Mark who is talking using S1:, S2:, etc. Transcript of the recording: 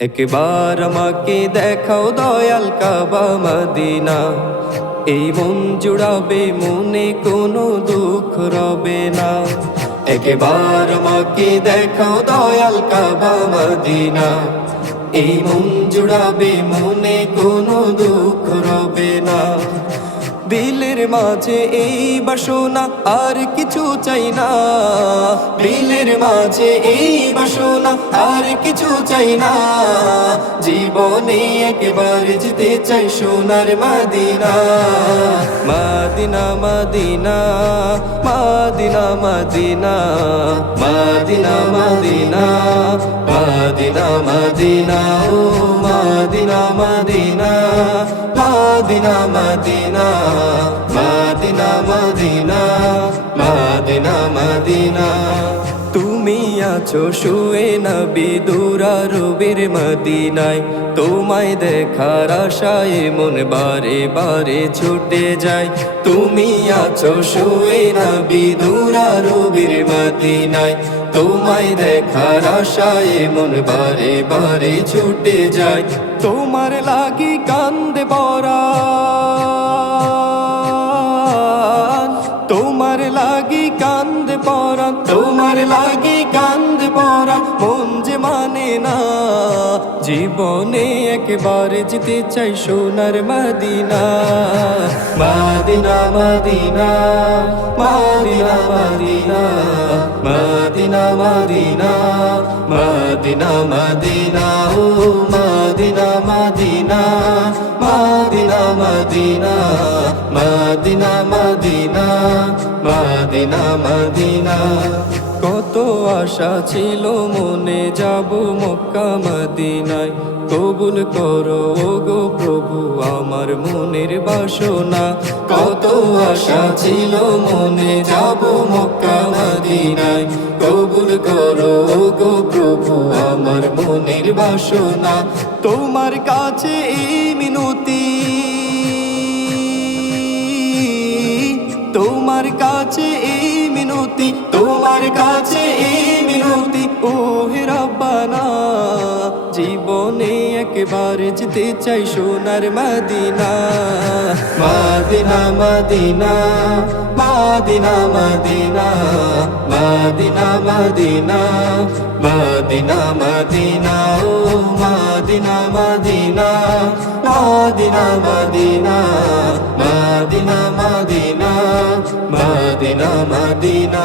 S1: একবার আমাকে দেখাও দয়াল কাবা মদিনা। এই মন জুড়াবে, মনে কোনো দুঃখ রবে না। একবার আমাকে দেখাও দয়াল কাবা মদিনা। এই মন জুড়াবে, মনে কোনো দুঃখ রবে না। বিলের মাঝে এই বাসনা আর কিছু চাই না। বিলের মাঝে এই বাসনা আর কিছু চাই না জীবনে একবার যেতে চাই সোনার মাদিনা মাদিনা মাদিনা মাদিনা মাদিনা মাদিনা মাদিনা মাদিনা মাদিনা ও মাদিনা মাদিনা মাদিনা মাদিনা মাদিনা মাদিনা মাদিনা মাদিনা তুমি আছো শুয়ে নবী দুরা রবির মদিনায়। তোমায় দেখার আশায় মন বারে বারে ছুটে যায়। তুমি আছো শুয়ে নবী দুরা রবির মদিনায়। তোমায় দেখার আশায় মন বারে বারে ছুটে যায়। তোমার লাগি কান্দে বরা। তোমার লাগি কান্দ পরা তোমার লাগি পরা মন যে মানে না জীবনে একবার যেতে চাই সোনার মদিনা মাদিনা মাদিনা মাদিনা মাদিনা মাদিনা মাদিনা মাদিনা মাদিনা ও মাদিনা মাদিনা মাদিনা মাদিনা মাদিনা মাদিনা মাদিনা মাদিনা কত আশা ছিল মনে যাব মক্কা মদিনায়। কবুল করো গো প্রভু আমার মনের বাসনা। কত আশা ছিল মনে যাব মক্কা মদিনায়। কবুল করো গো প্রভু আমার মনের বাসনা। তোমার কাছে এই মিনতি তোমার কাছে এই মিনতি তোমার কাছে এই মিনতি ও হে রব্বানা জীবনে একবার যেতে চাই সোনার মদিনা মাদিনা মদিনা মাদিনা মদিনা মাদিনা মদিনা মাদিনা মদিনা ও মাদিনা মদিনা মাদিনা মদিনা মাদিনা মদিনা মাদিনা মদিনা।